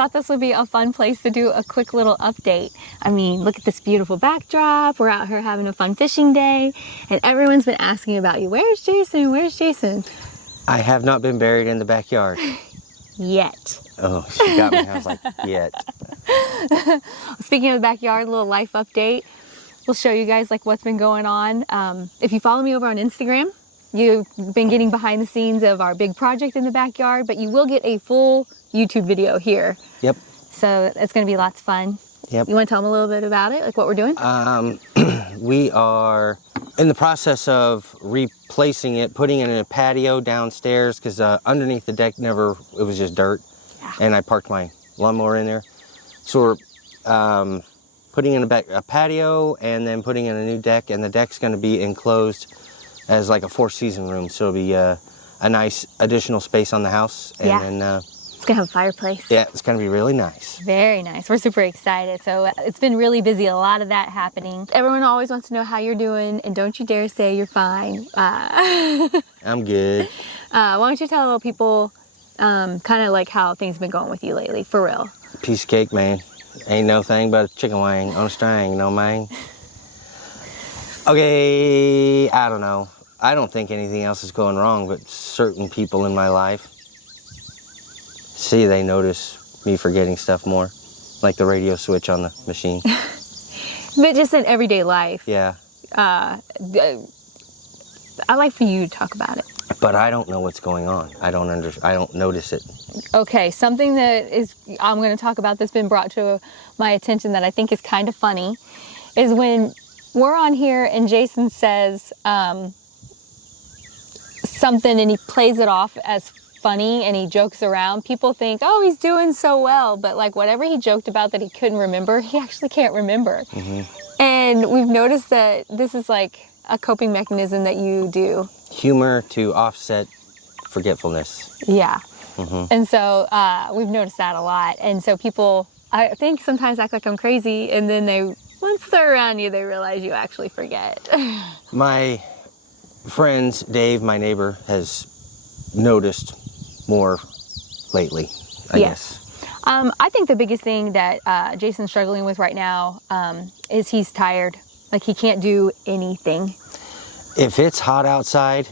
thought this would be a fun place to do a quick little update. I mean, look at this beautiful backdrop. We're out here having a fun fishing day, and everyone's been asking about you. Where's Jason? Where's Jason? I have not been buried in the backyard. Yet. Oh, she got me. I was like, yet. Speaking of the backyard, a little life update. We'll show you guys like what's been going on. If you follow me over on Instagram, you've been getting behind the scenes of our big project in the backyard, but you will get a full YouTube video here. Yep. So it's going to be lots of fun. Yep. You want to tell them a little bit about it, like what we're doing? We are in the process of replacing it, putting it in a patio downstairs because underneath the deck it was just dirt. Yeah. And I parked my lawnmower in there. So we're putting in a patio and then putting in a new deck, and the deck's going to be enclosed as like a 4-season room. So it'll be a nice additional space on the house. And yeah. then, it's going to have a fireplace. Yeah, it's going to be really nice. Very nice. We're super excited. So it's been really busy, a lot of that happening. Everyone always wants to know how you're doing, and don't you dare say you're fine. I'm good. Why don't you tell people kind of like how things have been going with you lately, for real? Piece of cake, man. Ain't no thing but a chicken wing on a string, you know, man. Okay, I don't know. I don't think anything else is going wrong, but certain people in my life, see, they notice me forgetting stuff more, like the radio switch on the machine. But just in everyday life. Yeah. I like for you to talk about it. But I don't know what's going on. I don't notice it. Okay, something that I'm going to talk about that's been brought to my attention that I think is kind of funny is when we're on here and Jason says something and he plays it off as funny and he jokes around. People think, oh, he's doing so well. But like whatever he joked about that he couldn't remember, he actually can't remember. Mm-hmm. And we've noticed that this is like a coping mechanism that you do. Humor to offset forgetfulness. Yeah. Mm-hmm. And so we've noticed that a lot. And so people, I think, sometimes act like I'm crazy, and then once they're around you, they realize you actually forget. My friends, Dave, my neighbor, has noticed more lately, I guess. I think the biggest thing that Jason's struggling with right now is he's tired. Like he can't do anything. If it's hot outside,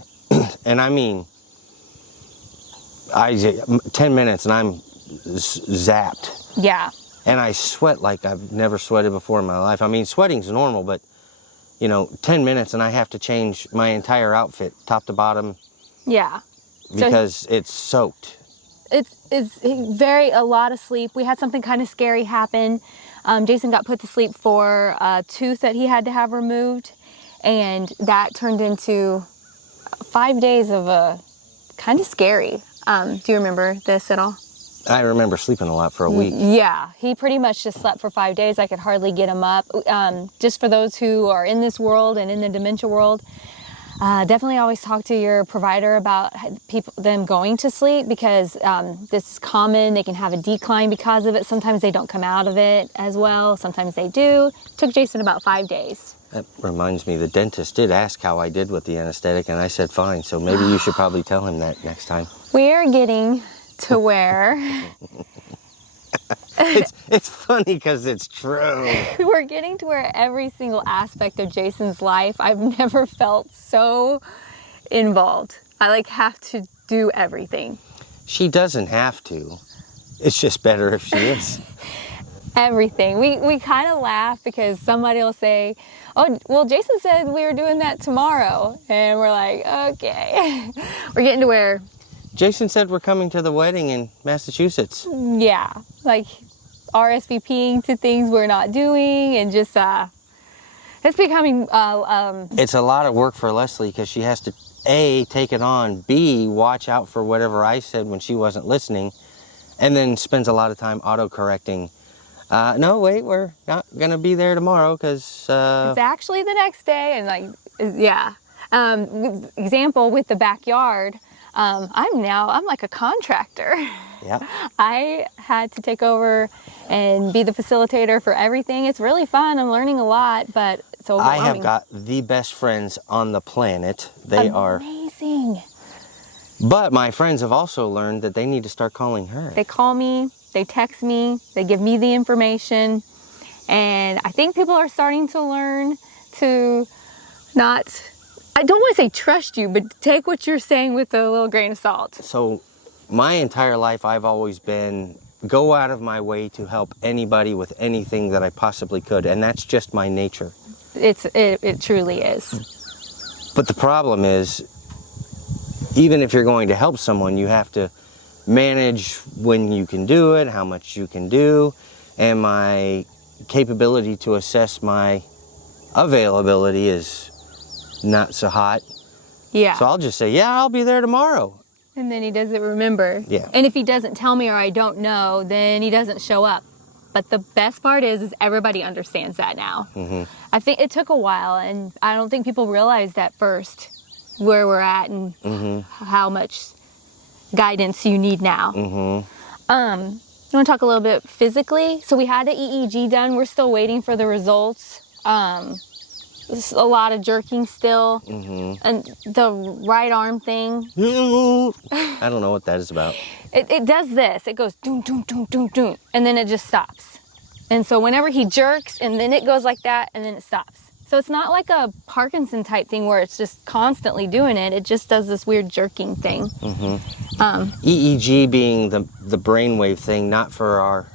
and I mean, 10 minutes and I'm zapped. Yeah. And I sweat like I've never sweated before in my life. I mean, sweating's normal, but, 10 minutes and I have to change my entire outfit, top to bottom. Yeah. Because it's soaked. It's a lot of sleep. We had something kind of scary happen. Jason got put to sleep for a tooth that he had to have removed, and that turned into 5 days of a kind of scary. Do you remember this at all? I remember sleeping a lot for a week. Yeah, he pretty much just slept for 5 days. I could hardly get him up. Just for those who are in this world and in the dementia world, definitely always talk to your provider about them going to sleep, because this is common. They can have a decline because of it. Sometimes they don't come out of it as well. Sometimes they do. It took Jason about 5 days. That reminds me, the dentist did ask how I did with the anesthetic, and I said fine. So maybe you should probably tell him that next time. We're getting to where... It's funny because it's true. We're getting to where every single aspect of Jason's life, I've never felt so involved. I have to do everything. She doesn't have to. It's just better if she is. Everything. We kind of laugh because somebody will say, oh, well, Jason said we were doing that tomorrow. And we're like, okay. We're getting to where... Jason said we're coming to the wedding in Massachusetts. Yeah, like RSVPing to things we're not doing, and just it's becoming it's a lot of work for Leslie because she has to A, take it on, B, watch out for whatever I said when she wasn't listening, and then spends a lot of time auto-correcting. No, wait, we're not gonna be there tomorrow because it's actually the next day. And yeah, example with the backyard. I'm like a contractor. Yeah. I had to take over and be the facilitator for everything. It's really fun. I'm learning a lot, but it's overwhelming. I have got the best friends on the planet. They are amazing. But my friends have also learned that they need to start calling her. They call me they text me, they give me the information. And I think people are starting to learn to not, I don't want to say trust you, but take what you're saying with a little grain of salt. So my entire life, I've always been go out of my way to help anybody with anything that I possibly could. And that's just my nature. It truly is. But the problem is, even if you're going to help someone, you have to manage when you can do it, how much you can do, and my capability to assess my availability is not so hot. Yeah. So I'll just say, yeah, I'll be there tomorrow. And then he doesn't remember. Yeah. And if he doesn't tell me or I don't know, then he doesn't show up. But the best part is everybody understands that now. Mm-hmm. I think it took a while, and I don't think people realized at first where we're at and how much guidance you need now. You want to talk a little bit physically? So we had the EEG done. We're still waiting for the results. There's a lot of jerking still. And the right arm thing. I don't know what that is about. It does this. It goes doom, doom, doom, doom, doom. And then it just stops. And so whenever he jerks, and then it goes like that, and then it stops. So it's not like a Parkinson type thing where it's just constantly doing it. It just does this weird jerking thing. EEG being the brainwave thing, not for our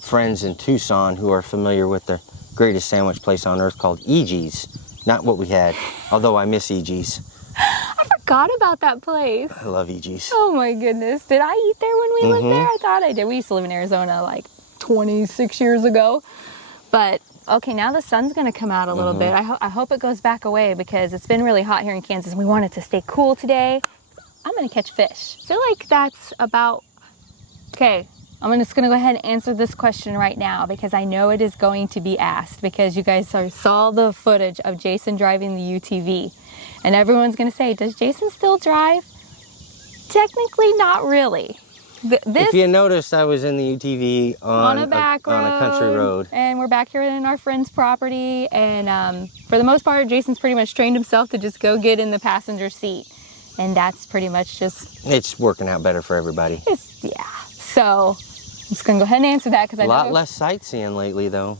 friends in Tucson who are familiar with the greatest sandwich place on earth called EG's. Not what we had, although I miss EG's. I forgot about that place. I love EG's. Oh my goodness. Did I eat there when we lived there? I thought I did. We used to live in Arizona like 26 years ago. But okay, now the sun's going to come out a little bit. I hope it goes back away because it's been really hot here in Kansas. We want it to stay cool today. I'm going to catch fish. I feel like that's about... Okay, I'm just going to go ahead and answer this question right now because I know it is going to be asked because you guys saw the footage of Jason driving the UTV. And everyone's going to say, does Jason still drive? Technically, not really. If you noticed, I was in the UTV on a back road, on a country road. And we're back here in our friend's property. And for the most part, Jason's pretty much trained himself to just go get in the passenger seat. And that's pretty much just... It's working out better for everybody. Yeah. So I'm just going to go ahead and answer that because I know... A lot less sightseeing lately, though.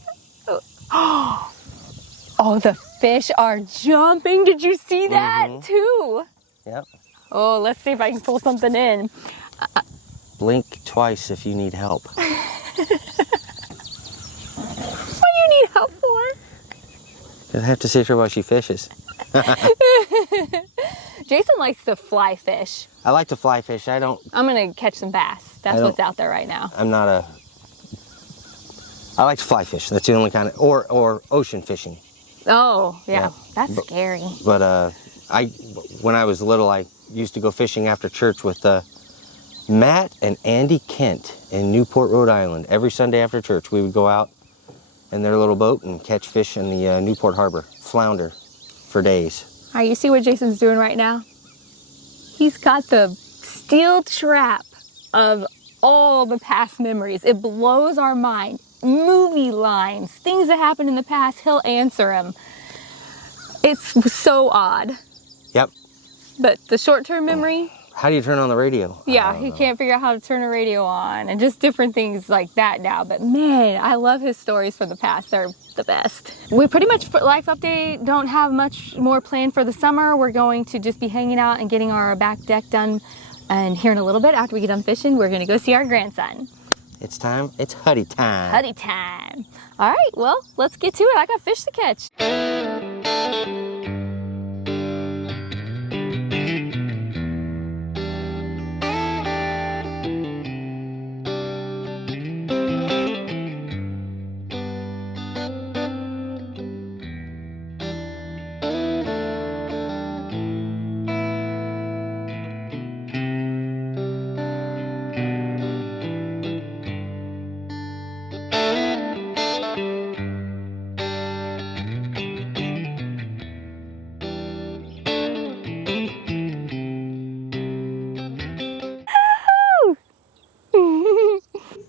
Oh, the fish are jumping. Did you see that too? Yep. Oh, let's see if I can pull something in. Blink twice if you need help. What do you need help for? I have to sit here while she fishes. Jason likes to fly fish. I like to fly fish. I'm going to catch some bass. That's what's out there right now. I like to fly fish. That's the only kind of... Or ocean fishing. Oh, yeah. That's scary. But when I was little, I used to go fishing after church with Matt and Andy Kent in Newport, Rhode Island. Every Sunday after church, we would go out in their little boat and catch fish in the Newport Harbor. Flounder for days. All right, you see what Jason's doing right now? He's got the steel trap of all the past memories. It blows our mind. Movie lines, things that happened in the past, he'll answer them. It's so odd. Yep. But the short-term memory... How do you turn on the radio? Yeah, he can't figure out how to turn a radio on and just different things like that now. But man, I love his stories from the past. They're the best. We pretty much, for Life Update, don't have much more planned for the summer. We're going to just be hanging out and getting our back deck done. And here in a little bit, after we get done fishing, we're going to go see our grandson. It's time. It's Huddy time. Huddy time. All right, well, let's get to it. I got fish to catch.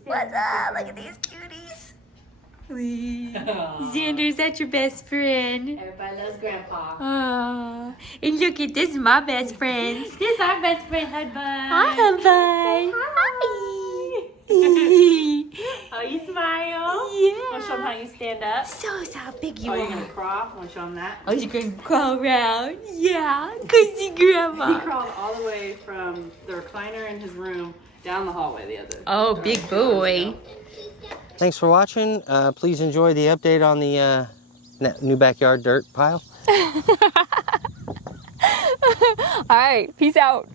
What's up? Look at these cuties. Xander, is that your best friend? Everybody loves Grandpa. Oh, and look at this is my best friend. This is our best friend, Hudbud. Hi, Hudbud. Oh, you smile? Yeah. Want to show them how you stand up? Shows how big you Oh, are. you're going to crawl? Want to show them that? Oh, you're going to crawl around? Yeah, crazy grandma. He crawled all the way from the recliner in his room down the hallway the other. Oh, big boy. Thanks for watching. Please enjoy the update on the new backyard dirt pile. All right, peace out.